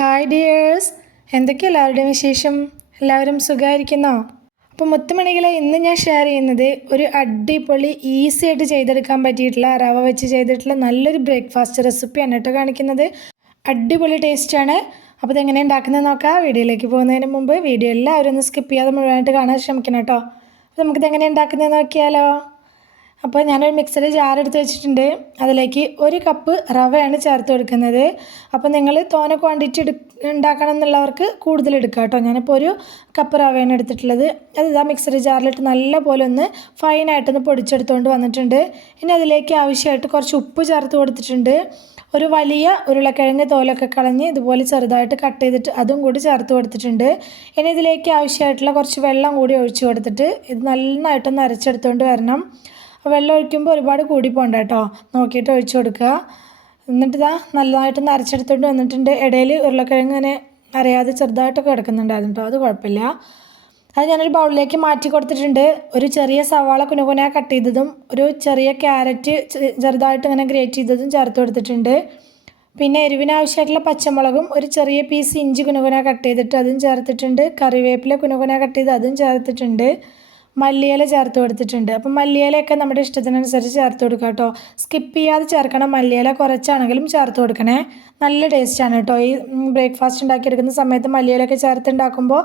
Hi dears എന്തൊക്കെ വിശേഷം? എല്ലാവരും സുഖമായിരിക്കുന്നോ? അപ്പോൾ മുത്തുമണികളെ ഇന്ന് ഞാൻ ഷെയർ ചെയ്യുന്നത് ഒരു അടിപൊളി ഈസി ആയിട്ട് ചെയ്തെടുക്കാൻ പറ്റിയിട്ടുള്ള റവ വെച്ച് ചെയ്തിട്ടുള്ള നല്ലൊരു ബ്രേക്ക്ഫാസ്റ്റ് റെസിപ്പിയാണ് കേട്ടോ കാണിക്കുന്നത്. അടിപൊളി ടേസ്റ്റാണ് അപ്പോൾ ഇതെങ്ങനെ ഉണ്ടാക്കുന്നത് നോക്കാം. വീഡിയോയിലേക്ക് പോകുന്നതിന് മുമ്പ് വീഡിയോ എല്ലാവരും ഒന്ന് സ്കിപ്പ് ചെയ്യാതെ മുഴുവനായിട്ട് കാണാൻ ശ്രമിക്കണം കേട്ടോ. അപ്പോൾ നമുക്കിതെങ്ങനെ ഉണ്ടാക്കുന്നത് നോക്കിയാലോ. അപ്പോൾ ഞാനൊരു മിക്സറി ജാർ എടുത്ത് വെച്ചിട്ടുണ്ട്. അതിലേക്ക് ഒരു കപ്പ് റവയാണ് ചേർത്ത് കൊടുക്കുന്നത്. അപ്പോൾ നിങ്ങൾ തോന ക്വാണ്ടിറ്റി എടു ഉണ്ടാക്കണം എന്നുള്ളവർക്ക് കൂടുതൽ എടുക്കുക കേട്ടോ ഞാനിപ്പോൾ ഒരു കപ്പ് റവയാണ് എടുത്തിട്ടുള്ളത്. അത് ഇതാ മിക്സറി ജാറിലിട്ട് നല്ല പോലെ ഒന്ന് ഫൈനായിട്ടൊന്ന് പൊടിച്ചെടുത്തുകൊണ്ട് വന്നിട്ടുണ്ട്. ഇനി അതിലേക്ക് ആവശ്യമായിട്ട് കുറച്ച് ഉപ്പ് ചേർത്ത് കൊടുത്തിട്ടുണ്ട്. ഒരു വലിയ ഉരുളക്കിഴങ്ങ് തോലൊക്കെ കളഞ്ഞ് ഇതുപോലെ ചെറുതായിട്ട് കട്ട് ചെയ്തിട്ട് അതും കൂടി ചേർത്ത് കൊടുത്തിട്ടുണ്ട്. ഇനി ഇതിലേക്ക് ആവശ്യമായിട്ടുള്ള കുറച്ച് വെള്ളം കൂടി ഒഴിച്ചു കൊടുത്തിട്ട് ഇത് നന്നായിട്ടൊന്ന് അരച്ചെടുത്തുകൊണ്ട് വരണം. വെള്ളം ഒഴിക്കുമ്പോൾ ഒരുപാട് കൂടി പോകണ്ട കേട്ടോ. നോക്കിയിട്ട് ഒഴിച്ചു കൊടുക്കുക. എന്നിട്ട് ഇതാ നല്ലതായിട്ട് നരച്ചെടുത്തിട്ട് വന്നിട്ടുണ്ട്. ഇടയിൽ ഉരുളക്കിഴങ്ങ് ഇങ്ങനെ അറിയാതെ ചെറുതായിട്ടൊക്കെ കിടക്കുന്നുണ്ടായിരുന്നു കേട്ടോ. അത് കുഴപ്പമില്ല. അത് ഞാനൊരു ബൗളിലേക്ക് മാറ്റി കൊടുത്തിട്ടുണ്ട്. ഒരു ചെറിയ സവാള കുനുകുന കട്ട് ചെയ്തതും ഒരു ചെറിയ ക്യാരറ്റ് ചെറുതായിട്ട് ഇങ്ങനെ ഗ്രേറ്റ് ചെയ്തതും ചേർത്ത് കൊടുത്തിട്ടുണ്ട്. പിന്നെ എരിവിന് ആവശ്യമായിട്ടുള്ള പച്ചമുളകും ഒരു ചെറിയ പീസ് ഇഞ്ചി കുനുകുന കട്ട് ചെയ്തിട്ട് അതും ചേർത്തിട്ടുണ്ട്. കറിവേപ്പില കുനുകുന കട്ട് ചെയ്ത് അതും ചേർത്തിട്ടുണ്ട്. മല്ലിയില ചേർത്ത് കൊടുത്തിട്ടുണ്ട്. അപ്പം മല്ലിയിലയൊക്കെ നമ്മുടെ ഇഷ്ടത്തിനനുസരിച്ച് ചേർത്ത് കൊടുക്കുക കേട്ടോ. സ്കിപ്പ് ചെയ്യാതെ ചേർക്കണം മല്ലിയില കുറച്ചാണെങ്കിലും ചേർത്ത് കൊടുക്കണേ. നല്ല ടേസ്റ്റാണ് കേട്ടോ. ഈ ബ്രേക്ക്ഫാസ്റ്റ് ഉണ്ടാക്കിയെടുക്കുന്ന സമയത്ത് മല്ലിയിലൊക്കെ ചേർത്തുണ്ടാക്കുമ്പോൾ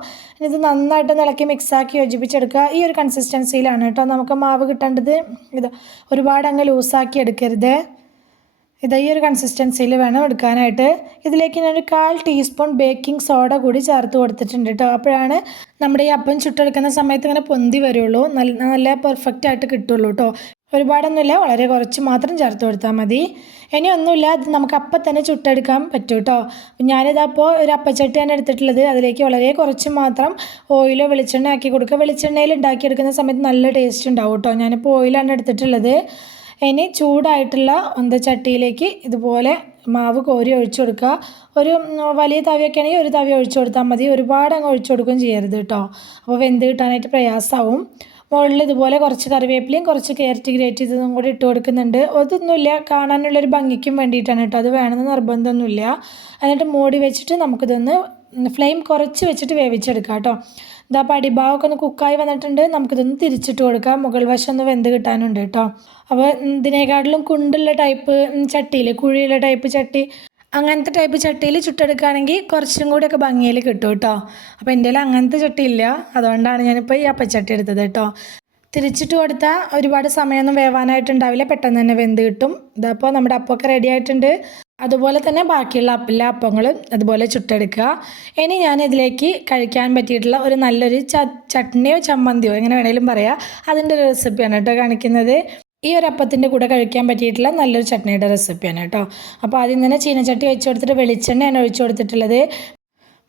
ഇത് നന്നായിട്ട് ഇളക്കി മിക്സാക്കി യോജിപ്പിച്ചെടുക്കുക. ഈ ഒരു കൺസിസ്റ്റൻസിയിലാണ് കേട്ടോ. നമുക്ക് മാവ് കിട്ടേണ്ടത് ഇത് ഒരുപാട് അങ്ങ് ലൂസാക്കി എടുക്കരുത്. ഇത് ഈ ഒരു കൺസിസ്റ്റൻസിയിൽ വേണം എടുക്കാനായിട്ട്. ഇതിലേക്ക് ഞാനൊരു കാൽ ടീസ്പൂൺ ബേക്കിംഗ് സോഡ കൂടി ചേർത്ത് കൊടുത്തിട്ടുണ്ട് കേട്ടോ അപ്പോഴാണ് നമ്മുടെ ഈ അപ്പം ചുട്ടെടുക്കുന്ന സമയത്ത് ഇങ്ങനെ പൊന്തി വരുള്ളൂ. നല്ല നല്ല പെർഫെക്റ്റ് ആയിട്ട് കിട്ടുള്ളൂ കേട്ടോ ഒരുപാടൊന്നുമില്ല. വളരെ കുറച്ച് മാത്രം ചേർത്ത് കൊടുത്താൽ മതി. ഇനി ഒന്നുമില്ല. അത് നമുക്ക് അപ്പം തന്നെ ചുട്ടെടുക്കാൻ പറ്റും കേട്ടോ ഞാനിതപ്പോൾ ഒരു അപ്പച്ചട്ടിയാണ് എടുത്തിട്ടുള്ളത്. അതിലേക്ക് വളരെ കുറച്ച് മാത്രം ഓയിലോ വെളിച്ചെണ്ണ ആക്കി കൊടുക്കുക. വെളിച്ചെണ്ണയിൽ ഉണ്ടാക്കിയെടുക്കുന്ന സമയത്ത് നല്ല ടേസ്റ്റ് ഉണ്ടാവും കേട്ടോ ഞാനിപ്പോൾ ഓയിലാണ് എടുത്തിട്ടുള്ളത്. ഇനി ചൂടായിട്ടുള്ള ചട്ടിയിലേക്ക് ഇതുപോലെ മാവ് കോരി ഒഴിച്ചു കൊടുക്കുക. ഒരു വലിയ തവിയൊക്കെ ആണെങ്കിൽ ഒരു തവി ഒഴിച്ചു കൊടുത്താൽ മതി. ഒരുപാട് അങ്ങ് ഒഴിച്ചു കൊടുക്കുകയും ചെയ്യരുത് കേട്ടോ. അപ്പോൾ വെന്ത് കിട്ടാനായിട്ട് പ്രയാസമാവും. മുകളിൽ ഇതുപോലെ കുറച്ച് കറിവേപ്പിലയും കുറച്ച് കയറ്റി ഗ്രേറ്റ് ചെയ്തതും കൂടി ഇട്ട് കൊടുക്കുന്നുണ്ട്. അതൊന്നുമില്ല കാണാനുള്ളൊരു ഭംഗിക്കും വേണ്ടിയിട്ടാണ് കേട്ടോ. അത് വേണമെന്ന് നിർബന്ധമൊന്നുമില്ല. എന്നിട്ട് മൂടി വെച്ചിട്ട് നമുക്കിതൊന്ന് ഫ്ലെയിം കുറച്ച് വെച്ചിട്ട് വേവിച്ചെടുക്കാം കേട്ടോ. ഇതാ അടിഭാഗമൊക്കെ ഒന്ന് കുക്കായി വന്നിട്ടുണ്ട്. നമുക്കിതൊന്ന് തിരിച്ചിട്ട് കൊടുക്കാം. മുകൾ വശം ഒന്ന് വെന്ത് കിട്ടാനുണ്ട് കേട്ടോ. അപ്പോൾ ഇതിനേക്കാട്ടിലും കുണ്ടുള്ള ടൈപ്പ് ചട്ടിയിൽ കുഴിയുള്ള ടൈപ്പ് ചട്ടി. അങ്ങനത്തെ ടൈപ്പ് ചട്ടിയിൽ ചുട്ടെടുക്കുകയാണെങ്കിൽ കുറച്ചും കൂടിയൊക്കെ ഭംഗിയിൽ കിട്ടും കേട്ടോ. അപ്പോൾ എന്റെ അങ്ങനത്തെ ചട്ടി ഇല്ല. അതുകൊണ്ടാണ് ഞാനിപ്പോൾ ഈ അപ്പച്ചട്ടി എടുത്തത് കേട്ടോ. തിരിച്ചിട്ട് കൊടുത്താൽ ഒരുപാട് സമയമൊന്നും വേവാനായിട്ടുണ്ടാവില്ല. പെട്ടെന്ന് തന്നെ വെന്ത് കിട്ടും. ഇതപ്പോൾ നമ്മുടെ അപ്പമൊക്കെ റെഡി ആയിട്ടുണ്ട്. അതുപോലെ തന്നെ ബാക്കിയുള്ള അപ്പിലെ അപ്പങ്ങളും അതുപോലെ ചുട്ടെടുക്കുക. ഇനി ഞാൻ ഇതിലേക്ക് കഴിക്കാൻ പറ്റിയിട്ടുള്ള ഒരു നല്ലൊരു ചട്നിയോ ചമ്മന്തിയോ എങ്ങനെ വേണേലും പറയാം. അതിന്റെ ഒരു റെസിപ്പിയാണ് കേട്ടോ കാണിക്കുന്നത്. ഈ ഒരു അപ്പത്തിന്റെ കൂടെ കഴിക്കാൻ പറ്റിയിട്ടുള്ള നല്ലൊരു ചട്നിയുടെ റെസിപ്പിയാണ് കേട്ടോ. അപ്പോൾ ആദ്യം തന്നെ ചീനച്ചട്ടി വെച്ച് കൊടുത്തിട്ട് വെളിച്ചെണ്ണയാണ് ഒഴിച്ചു കൊടുത്തിട്ടുള്ളത്.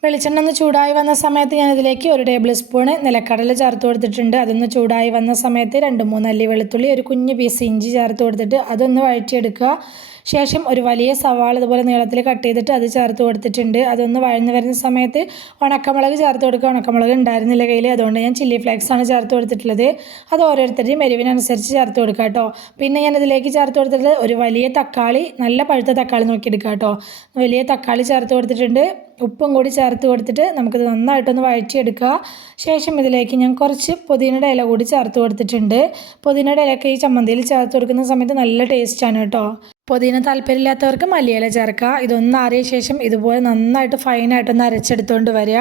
വെളിച്ചെണ്ണ ഒന്ന് ചൂടായി വന്ന സമയത്ത് ഞാൻ ഇതിലേക്ക് ഒരു ടേബിൾ സ്പൂൺ നിലക്കടല ചേർത്ത് കൊടുത്തിട്ടുണ്ട്. അതൊന്ന് ചൂടായി വന്ന സമയത്ത് രണ്ട് മൂന്ന് അല്ലി വെളുത്തുള്ളി ഒരു കുഞ്ഞ് പീസ് ഇഞ്ചി ചേർത്ത് കൊടുത്തിട്ട് അതൊന്ന് വഴറ്റിയെടുക്കുക. ശേഷം ഒരു വലിയ സവാള ഇതുപോലെ നീളത്തിൽ കട്ട് ചെയ്തിട്ട് അത് ചേർത്ത് കൊടുത്തിട്ടുണ്ട്. അതൊന്ന് വഴന്ന് വരുന്ന സമയത്ത് ഉണക്കമുളക് ചേർത്ത് കൊടുക്കുക. ഉണക്കമുളക് ഉണ്ടായിരുന്നില്ല കയ്യിൽ അതുകൊണ്ട് ഞാൻ ചില്ലി ഫ്ലേക്സ് ആണ് ചേർത്ത് കൊടുത്തിട്ടുള്ളത്. അത് ഓരോരുത്തരുടെയും എരിവിനനുസരിച്ച് ചേർത്ത് കൊടുക്കുക കേട്ടോ. പിന്നെ ഞാൻ ഇതിലേക്ക് ചേർത്ത് കൊടുത്തിട്ടുള്ളത് ഒരു വലിയ തക്കാളി നല്ല പഴുത്ത തക്കാളി നോക്കിയെടുക്കുക കേട്ടോ. വലിയ തക്കാളി ചേർത്ത് കൊടുത്തിട്ടുണ്ട്. ഉപ്പും കൂടി ചേർത്ത് കൊടുത്തിട്ട് നമുക്കിത് നന്നായിട്ടൊന്ന് വഴറ്റിയെടുക്കുക. ശേഷം ഇതിലേക്ക് ഞാൻ കുറച്ച് പുതിനയുടെ ഇല കൂടി ചേർത്ത് കൊടുത്തിട്ടുണ്ട്. പുതിനയുടെ ഇലയൊക്കെ ഈ ചമ്മന്തിയിൽ ചേർത്ത് കൊടുക്കുന്ന സമയത്ത് നല്ല ടേസ്റ്റാണ് കേട്ടോ. പുതിന താല്പര്യമില്ലാത്തവർക്ക് മല്ലിയില ചേർക്കുക. ഇതൊന്ന് അറിയ ശേഷം ഇതുപോലെ നന്നായിട്ട് ഫൈനായിട്ടൊന്ന് അരച്ചെടുത്തുകൊണ്ട് വരിക.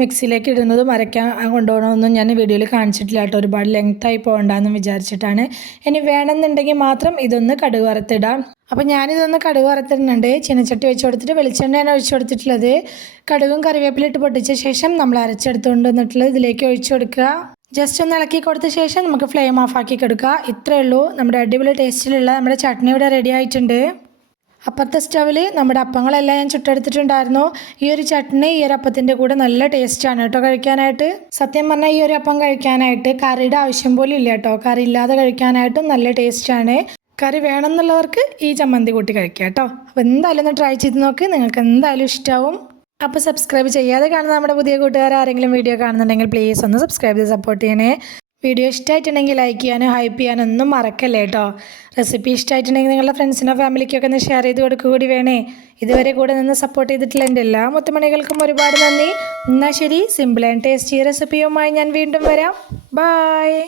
മിക്സിയിലേക്ക് ഇടുന്നതും അരയ്ക്കാൻ കൊണ്ടുപോകണമെന്നും ഞാൻ വീഡിയോയിൽ കാണിച്ചിട്ടില്ല കേട്ടോ. ഒരുപാട് ലെങ്ത്തായി പോകണ്ടെന്ന് വിചാരിച്ചിട്ടാണ്. ഇനി വേണമെന്നുണ്ടെങ്കിൽ മാത്രം ഇതൊന്ന് കടുക് വറുത്തിടാം. അപ്പോൾ ഞാനിതൊന്ന് കടുക് വറുത്തിടുന്നുണ്ട്. ചീനച്ചട്ടി വെച്ച് കൊടുത്തിട്ട് വെളിച്ചെണ്ണയാണ് ഒഴിച്ചു കൊടുത്തിട്ടുള്ളത്. കടുകും കറിവേപ്പിലിട്ട് പൊട്ടിച്ച ശേഷം നമ്മൾ അരച്ചെടുത്തുകൊണ്ട് വന്നിട്ടുള്ളത് ഇതിലേക്ക് ഒഴിച്ചു കൊടുക്കുക. ജസ്റ്റ് ഒന്ന് ഇളക്കി കൊടുത്ത ശേഷം നമുക്ക് ഫ്ലെയിം ഓഫ് ആക്കി കൊടുക്കുക ഇത്രയേ ഉള്ളൂ. നമ്മുടെ അടിപൊളി ടേസ്റ്റിലുള്ള നമ്മുടെ ചട്നി ഇവിടെ റെഡി ആയിട്ടുണ്ട്. അപ്പുറത്തെ സ്റ്റവിൽ നമ്മുടെ അപ്പങ്ങളെല്ലാം ഞാൻ ചുട്ടെടുത്തിട്ടുണ്ടായിരുന്നു. ഈ ഒരു ചട്നി ഈ ഒരു അപ്പത്തിന്റെ കൂടെ നല്ല ടേസ്റ്റാണ് കേട്ടോ കഴിക്കാനായിട്ട്. സത്യം പറഞ്ഞാൽ ഈ ഒരു അപ്പം കഴിക്കാനായിട്ട് കറിയുടെ ആവശ്യം പോലും ഇല്ല കേട്ടോ. കറി ഇല്ലാതെ കഴിക്കാനായിട്ടും നല്ല ടേസ്റ്റാണ് കറി വേണമെന്നുള്ളവർക്ക് ഈ ചമ്മന്തി കൂട്ടി കഴിക്കാം കേട്ടോ. അപ്പോൾ എന്തായാലും ഒന്ന് ട്രൈ ചെയ്ത് നോക്ക്. നിങ്ങൾക്ക് എന്തായാലും ഇഷ്ടമാവും അപ്പോൾ സബ്സ്ക്രൈബ് ചെയ്യാതെ കാണുന്ന നമ്മുടെ പുതിയ കൂട്ടുകാർ ആരെങ്കിലും വീഡിയോ കാണുന്നുണ്ടെങ്കിൽ പ്ലീസ് ഒന്ന് സബ്സ്ക്രൈബ് ചെയ്ത് സപ്പോർട്ട് ചെയ്യണേ. വീഡിയോ ഇഷ്ടമായിട്ടുണ്ടെങ്കിൽ ലൈക്ക് ചെയ്യാനും ഹൈപ്പ് ചെയ്യാനും ഒന്നും മറക്കല്ലേ കേട്ടോ റെസിപ്പി ഇഷ്ടമായിട്ടുണ്ടെങ്കിൽ നിങ്ങളുടെ ഫ്രണ്ട്സിനോ ഫാമിലിക്കൊക്കെ ഒന്ന് ഷെയർ ചെയ്ത് കൊടുക്കുക കൂടി വേണേ. ഇതുവരെ കൂടെ നിന്ന് സപ്പോർട്ട് ചെയ്തിട്ടുള്ള എന്റെ എല്ലാ മുത്തുമണികൾക്കും ഒരുപാട് നന്ദി. എന്നാൽ ശരി സിമ്പിൾ ആൻഡ് ടേസ്റ്റി റെസിപ്പിയുമായി ഞാൻ വീണ്ടും വരാം. ബായ്